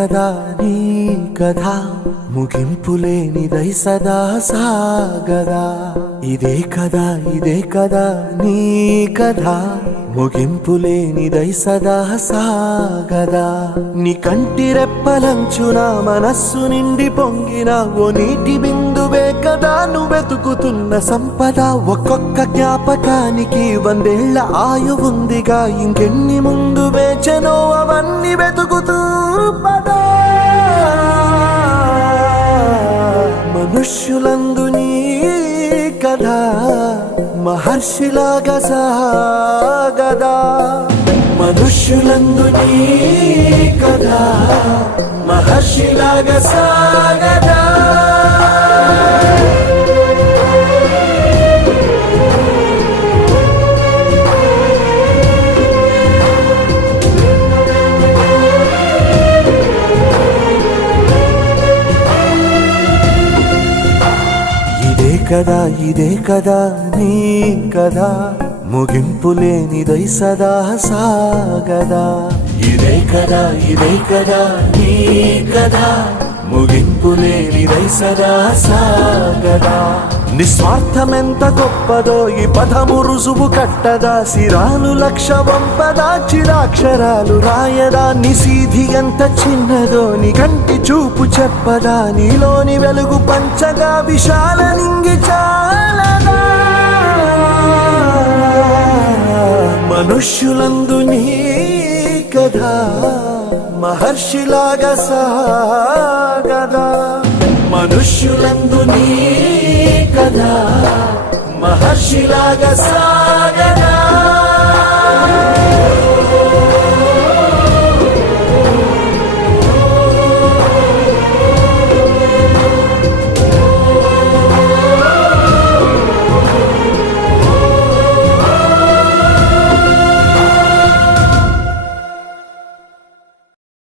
కదా నీ కథ ముగింపులేనిదై సదా సాగదా. ఇదే కదా నీ కథ ముగింపులేనిదై సదా సాగదా. నీ కంటి రెప్పలంచున మనస్సు నిండి పొంగిన ఓ నీటి బిందువే కదా నువ్వెతుకుతున్న సంపద. ఒక్కొక్క జ్ఞాపకానికి 100 ఏళ్ల ఆయువుందిగా, ఇంకెన్ని ముందు వేచనో అవన్నీ వెతుకుతూ పదా. మనుష్యులందు నీ కథ మహర్షిలాగా సాగదా. మనుష్యులందు నీ కథ మహర్షిలాగా సాగదా. ఇదే కదా నీ కథ ముగింపులేనిదై సదా సాగదా. ఇదే కదా నీ కథ ముగింపులేనిదై సదా సాగదా. నిస్వార్థమెంత గొప్పదో ఈ పదము రుజువు కట్టదా. సిరాలు లక్ష వంపదా, చిరాక్షరాలు రాయదా. నిశీధి ఎంత చిన్నదో నీ కంటి చూపు చెప్పదా. నీలోని వెలుగు పంచగా విశాల నింగి చాలదా. మనుష్యులందు నీ కథ మహర్షిలాగా సాగదా. మనుష్యులందు నీ కథ మహర్షిలాగా సాగదా.